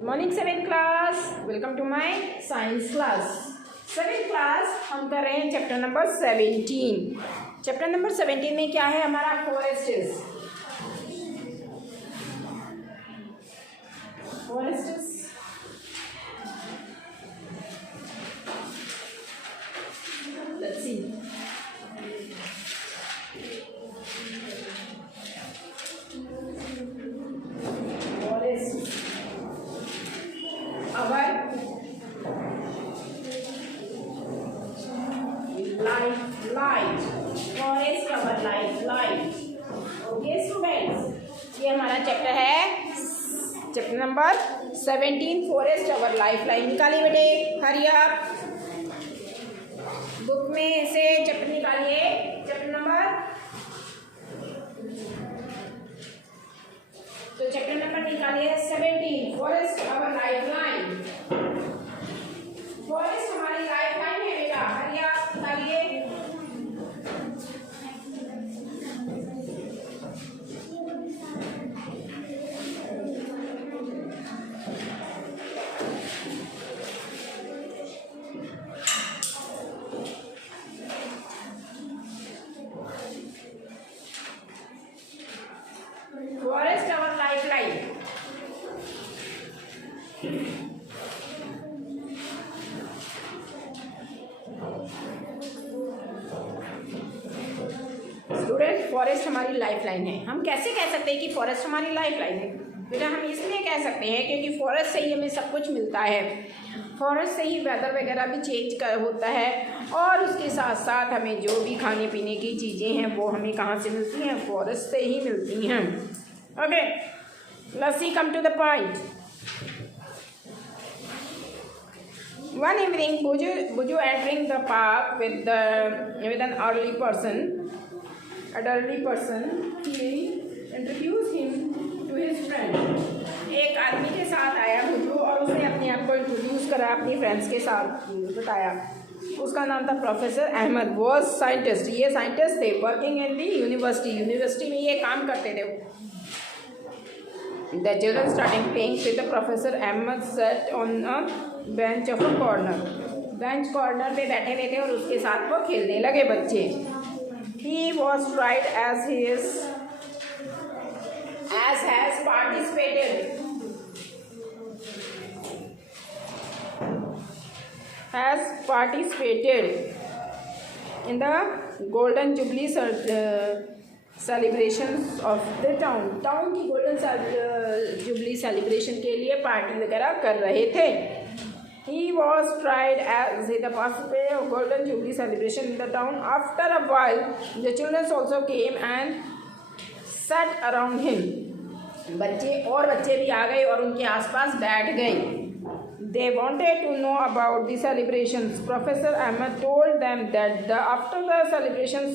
Morning 7th class, welcome to my science class. 7th class हम कर रहे हैं चैप्टर नंबर 17। चैप्टर नंबर 17 में क्या है हमारा? Forests. Let's see. Forest our life. Okay students, ये हमारा चैप्टर है, chapter number 17, forest our life line. निकालिए बेटे, हरी अप, बुक में से चैप्टर निकालिए। चैप्टर नंबर, तो चैप्टर नंबर निकालिए 17, forest our life line. Forest हमारी लाइफ लाइन है बेटा, हरी अप निकालिए। Forest our life line. Student, forest हमारी लाइफ लाइन है। हम कैसे कह सकते हैं कि फॉरेस्ट हमारी लाइफ लाइन है? बेटा हम इसलिए कह सकते हैं क्योंकि फॉरेस्ट से ही हमें सब कुछ मिलता है। फॉरेस्ट से ही वेदर वगैरह भी चेंज होता है, और उसके साथ साथ हमें जो भी खाने पीने की चीज़ें हैं वो हमें कहाँ से मिलती हैं? फॉरेस्ट से ही मिलती हैं। Okay, let's see, come to the point. One evening, Buju entering the park with an early person. He introduced him to his friend. एक आदमी के साथ आया बुजू, और उसने अपने आप को इंट्रोड्यूस करा, अपनी फ्रेंड्स के साथ बताया। उसका नाम था प्रोफेसर अहमद। वॉज साइंटिस्ट, ये साइंटिस्ट थे, वर्किंग इन दी यूनिवर्सिटी में ये काम करते थे। The children started playing with the professor. Ahmed sat on a bench of a corner. Bench corner पे बैठे हुए थे और उसके साथ वो खेलने लगे बच्चे। He was tried as has participated in the golden jubilee celebrations of the town की गोल्डन जुबली सेलिब्रेशन के लिए पार्टी वगैरह कर रहे थे। He was tried as the participate of golden jubilee celebration in the town. After a while the childrens also came and sat around him. बच्चे भी आ गए और उनके आसपास बैठ गए। They wanted to know about the celebrations. Professor Ahmed told them that after the celebrations,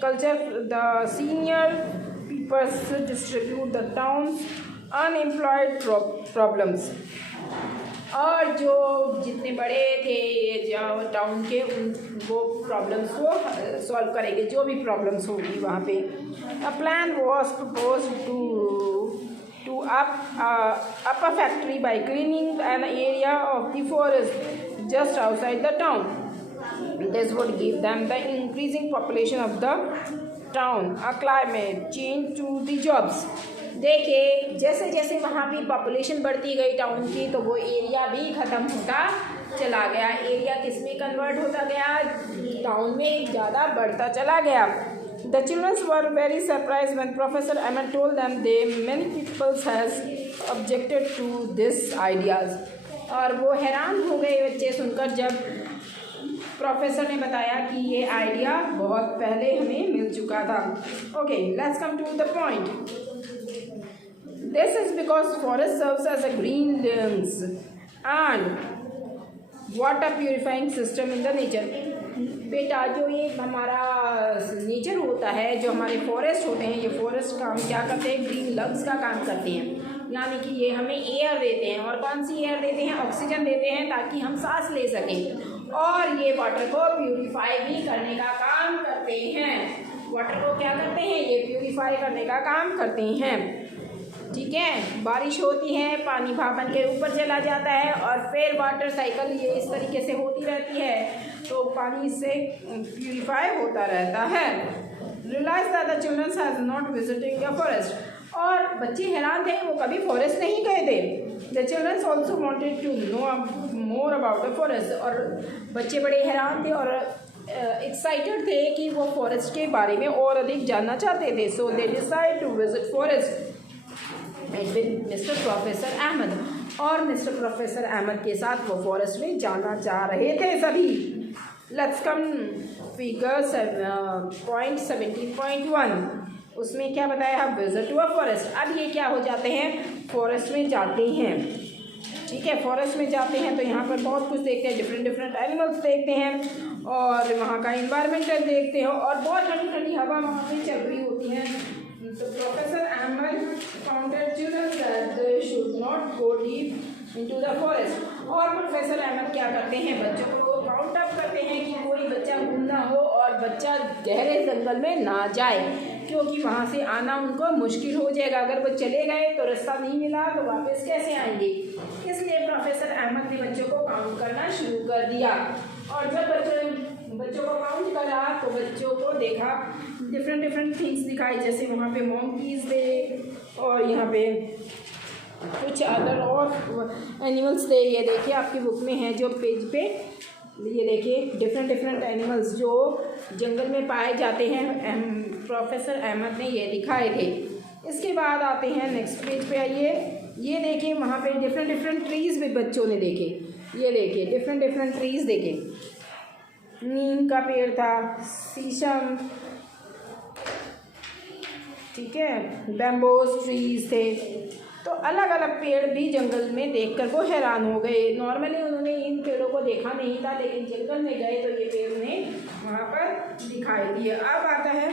the senior people distribute the town's unemployed problems. और जो जितने बड़े थे जो टाउन के, उन वो प्रॉब्लम्स को सॉल्व करेंगे, जो भी प्रॉब्लम्स होगी वहाँ पे। A plan was proposed to up a factory by cleaning an area of the forest just outside the town. This would give them the increasing population of the town, a climate change to the jobs. देखिए, जैसे जैसे वहाँ भी population बढ़ती गई town की, तो वो एरिया भी ख़त्म होता चला गया। एरिया किस में कन्वर्ट होता गया? टाउन में ज़्यादा बढ़ता चला गया। The children were very surprised when Professor Ahmed told them many people has objected to this ideas. और वो हैरान हो गए बच्चे सुनकर जब प्रोफेसर ने बताया कि ये आइडिया बहुत पहले हमें मिल चुका था। Okay, let's come to the point. This is because forest serves as a green lungs and water purifying system in the nature. बेटा जो ये हमारा नेचर होता है, जो हमारे फॉरेस्ट होते हैं, ये फॉरेस्ट काम क्या करते हैं? ग्रीन लंग्स का काम करते हैं, यानी कि ये हमें एयर देते हैं। और कौन सी एयर देते हैं? ऑक्सीजन देते हैं, ताकि हम सांस ले सकें। और ये वाटर को प्यूरिफाई भी करने का काम करते हैं। वाटर को क्या करते हैं? ये प्यूरिफाई करने का काम करते हैं। ठीक है। बारिश होती है, पानी भवन के ऊपर चला जाता है और फिर वाटर साइकिल ये इस तरीके से होती रहती है, तो पानी इससे प्यूरिफाई होता रहता है। Realise that the children has not visiting the forest, और बच्चे हैरान थे, वो कभी फॉरेस्ट नहीं गए थे। The children also wanted to know more about the forest, और बच्चे बड़े हैरान थे और एक्साइटेड थे कि वो फॉरेस्ट के बारे में और अधिक जानना चाहते थे। So they decide to visit forest with mister professor Ahmed, और मिस्टर प्रोफेसर अहमद के साथ वो फॉरेस्ट में जाना चाह रहे थे सभी। लेट्स कम फिगर पॉइंट 17.1, उसमें क्या बताया है, विजिट टू अ फॉरेस्ट। अब ये क्या हो जाते हैं, फॉरेस्ट में जाते हैं, ठीक है। फॉरेस्ट में जाते हैं तो यहाँ पर बहुत कुछ देखते हैं, डिफरेंट एनिमल्स देखते हैं और वहाँ का इन्वायरमेंटल देखते हैं, और बहुत ठंडी ठंडी हवा वहाँ पे चल रही होती है। तो professor Ahmed founded children that they should not go deep into the forest, और प्रोफेसर अहमद क्या करते हैं, बच्चों को काउंट अप करते हैं कि कोई बच्चा गुम ना हो और बच्चा गहरे जंगल में ना जाए, क्योंकि वहाँ से आना उनको मुश्किल हो जाएगा। अगर वो चले गए तो रास्ता नहीं मिला तो वापस कैसे आएंगे। इसलिए प्रोफेसर अहमद ने बच्चों को काउंट करना शुरू कर दिया, और जब बच्चों को काउंट करा तो बच्चों को देखा डिफरेंट थिंग्स दिखाई, जैसे वहाँ पे मंकीज थे और यहाँ पे कुछ अदर और एनिमल्स थे। ये देखिए आपकी बुक में है जो पेज पे, ये देखिए डिफरेंट एनिमल्स जो जंगल में पाए जाते हैं, प्रोफेसर अहमद ने ये दिखाए थे। इसके बाद आते हैं नेक्स्ट पेज पे, आइए। ये देखिए वहाँ पे डिफरेंट ट्रीज़ भी बच्चों ने देखे। ये देखिए डिफरेंट ट्रीज़ देखे, नीम का पेड़ था, शीशम, ठीक है, बैम्बोस ट्रीज़ थे। तो अलग अलग पेड़ भी जंगल में देखकर वो हैरान हो गए। नॉर्मली उन्होंने इन पेड़ों को देखा नहीं था, लेकिन जंगल में गए तो ये पेड़ उन्हें वहाँ पर दिखाई दिए। अब आता है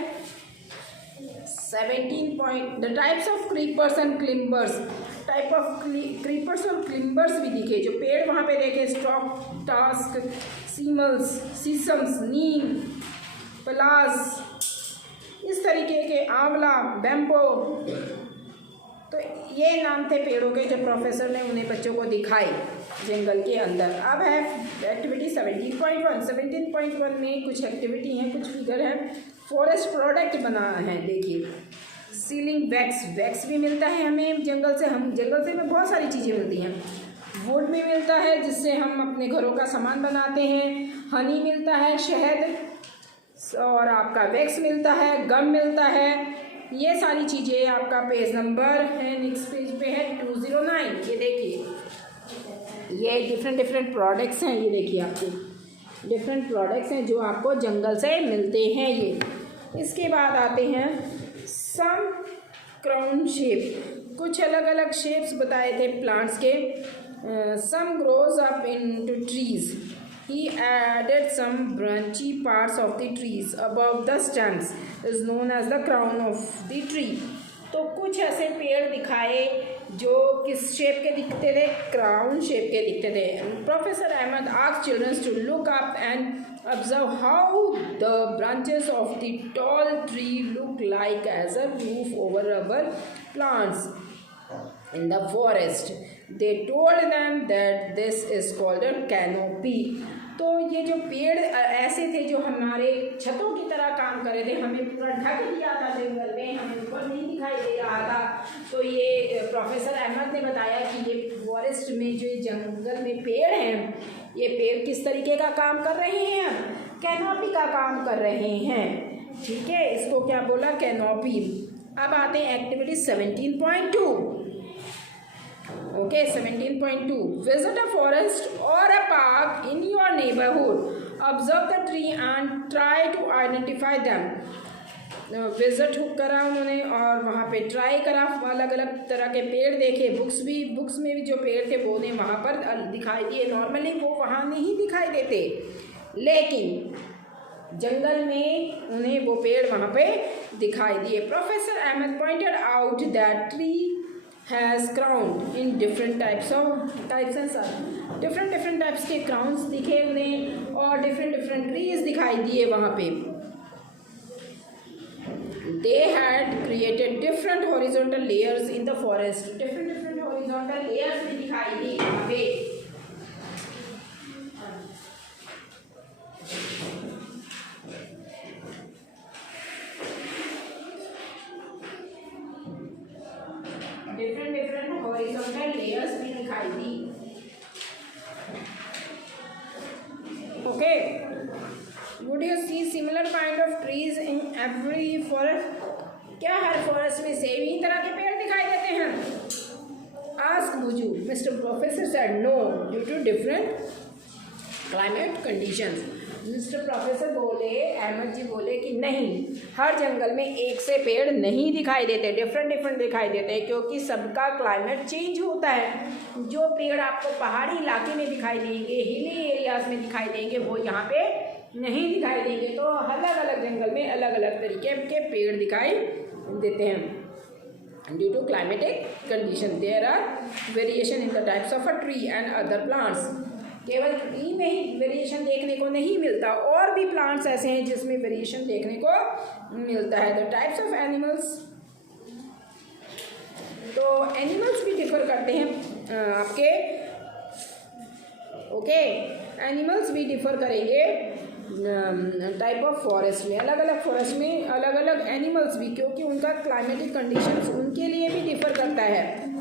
17 point, the types of creepers and climbers. Type of creepers और क्लिम्बर्स भी दिखे, जो पेड़ वहाँ पे देखे, स्टॉक, टास्क, सीमल्स, सीसम्स, नीम, पलास, इस तरीके के, आंवला, बैम्बो। तो ये नाम थे पेड़ों के जो प्रोफेसर ने उन्हें बच्चों को दिखाए जंगल के अंदर। अब है एक्टिविटी 17.1। 17.1 में कुछ एक्टिविटी हैं, कुछ फिगर हैं। फॉरेस्ट प्रोडक्ट बना है, देखिए सीलिंग वैक्स भी मिलता है हमें जंगल से। हम जंगल से हमें बहुत सारी चीज़ें मिलती हैं। वुड भी मिलता है जिससे हम अपने घरों का सामान बनाते हैं। हनी मिलता है, शहद, और आपका वैक्स मिलता है, गम मिलता है। ये सारी चीज़ें आपका पेज नंबर है, नेक्स्ट पेज पे है 209। ये देखिए ये डिफरेंट प्रोडक्ट्स हैं। ये देखिए आपके डिफरेंट प्रोडक्ट्स हैं जो आपको जंगल से मिलते हैं ये। इसके बाद आते हैं सम क्राउन शेप, कुछ अलग अलग शेप्स बताए थे प्लांट्स के। Some grows up into trees, he added some branchy parts of the trees above the stems is known as the crown of the tree। तो कुछ ऐसे पेड़ दिखाए जो किस शेप के दिखते थे, क्राउन शेप के दिखते थे। Professor Ahmed asked children to look up and observe how the branches of the tall tree look like as a roof over our plants in the forest। They told them that this is called a canopy। तो ये जो पेड़ ऐसे थे जो हमारे छतों की तरह काम कर रहे थे, हमें पूरा ढक दिया था जंगल में, हमें ऊपर नहीं दिखाई दे रहा था। तो ये प्रोफेसर अहमद ने बताया कि ये फॉरेस्ट में जो जंगल में पेड़ हैं, ये पेड़ किस तरीके का काम कर रहे हैं, कैनोपी का काम कर रहे हैं, ठीक है। इसको क्या बोला, कैनोपी। अब आते हैं activity 17.2। Okay, 17.2 visit a forest or a park in your neighborhood, observe the tree and try to identify them। Visit करा उन्होंने और वहाँ पे ट्राई करा, अलग अलग तरह के पेड़ देखे। बुक्स में भी जो पेड़ थे वो ने वहाँ पर दिखाई दिए। नॉर्मली वो वहाँ नहीं दिखाई देते, लेकिन जंगल में उन्हें वो पेड़ वहाँ पे दिखाई दिए। Professor Ahmed pointed out that tree has crown in different types and different types के crowns दिखे उन्हें और different trees दिखाई दिए वहाँ पे। they had created different horizontal layers in the forest. different horizontal layers भी दिखाई दी यहाँ पे. different horizontal layers भी दिखाई दी. Okay, would you see similar kind of trees in every forest? क्या हर फॉरेस्ट में सेम ही तरह के पेड़ दिखाई देते हैं? Ask Buju. Mr. Professor said no, due to different climate conditions. Mister professor बोले, अहमद जी बोले कि नहीं, हर जंगल में एक से पेड़ नहीं दिखाई देते, डिफरेंट दिखाई देते हैं, क्योंकि सबका क्लाइमेट चेंज होता है. जो पेड़ आपको पहाड़ी इलाके में दिखाई देंगे, हिली एरियाज में दिखाई देंगे, वो यहाँ पे नहीं दिखाई देंगे. तो अलग अलग जंगल में अलग अलग तरीके के पेड़ दिखाई देते हैं. Due to climatic condition there are variation in the types of a tree and other plants. केवल ट्री में ही वेरिएशन देखने को नहीं मिलता, और भी प्लांट्स ऐसे हैं जिसमें वेरिएशन देखने को मिलता है. द टाइप्स ऑफ एनिमल्स, तो एनिमल्स भी डिफर करते हैं आपके. ओके, एनिमल्स भी डिफर करेंगे टाइप ऑफ फॉरेस्ट में. अलग अलग फॉरेस्ट में अलग अलग एनिमल्स भी, क्योंकि उनका क्लाइमेटिक कंडीशंस उनके लिए भी डिफर करता है.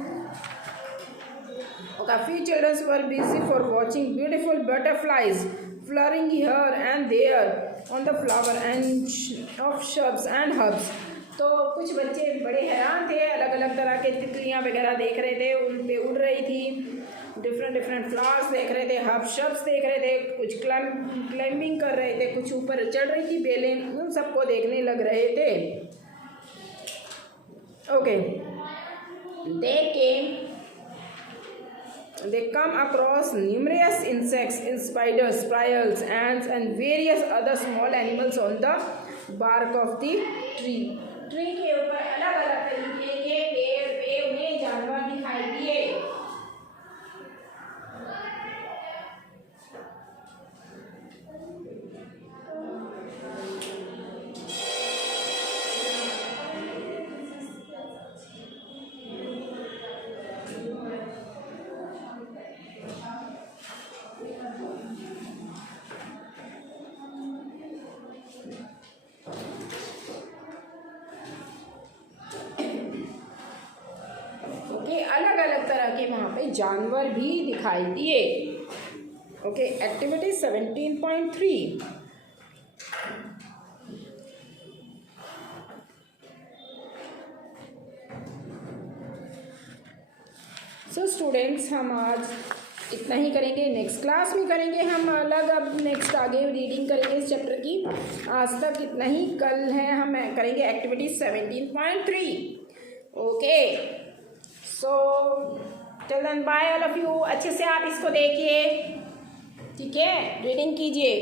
A few children were busy for watching beautiful butterflies fluttering here and there on the flower and of shrubs and herbs. तो कुछ बच्चे बड़े हैरान थे, अलग अलग तरह के तितलियाँ वगैरह देख रहे थे, उन पे उड़ रही थी. डिफरेंट फ्लावर्स देख रहे थे, हर्ब शब्स देख रहे थे, कुछ क्लाइंबिंग कर रहे थे, कुछ ऊपर चढ़ रही थी बेलें, उन सबको देखने लग रहे थे. Okay, they come across numerous insects, spiders, spirals, ants and various other small animals on the bark of the tree. Tree के ऊपर अलग अलग तरीके के पेड़ पे उन्हें जानवर दिखाई दिए. अलग अलग तरह के वहाँ पे जानवर भी दिखाई दिए. Okay, activity 17.3. सो स्टूडेंट्स, हम आज इतना ही करेंगे. नेक्स्ट क्लास में करेंगे हम अलग, अब नेक्स्ट आगे रीडिंग करेंगे इस चैप्टर की. आज तक इतना ही. कल है हम करेंगे activity 17.3. Okay, so till then bye all of you. अच्छे से आप इसको देखिए, ठीक है, रीडिंग कीजिए.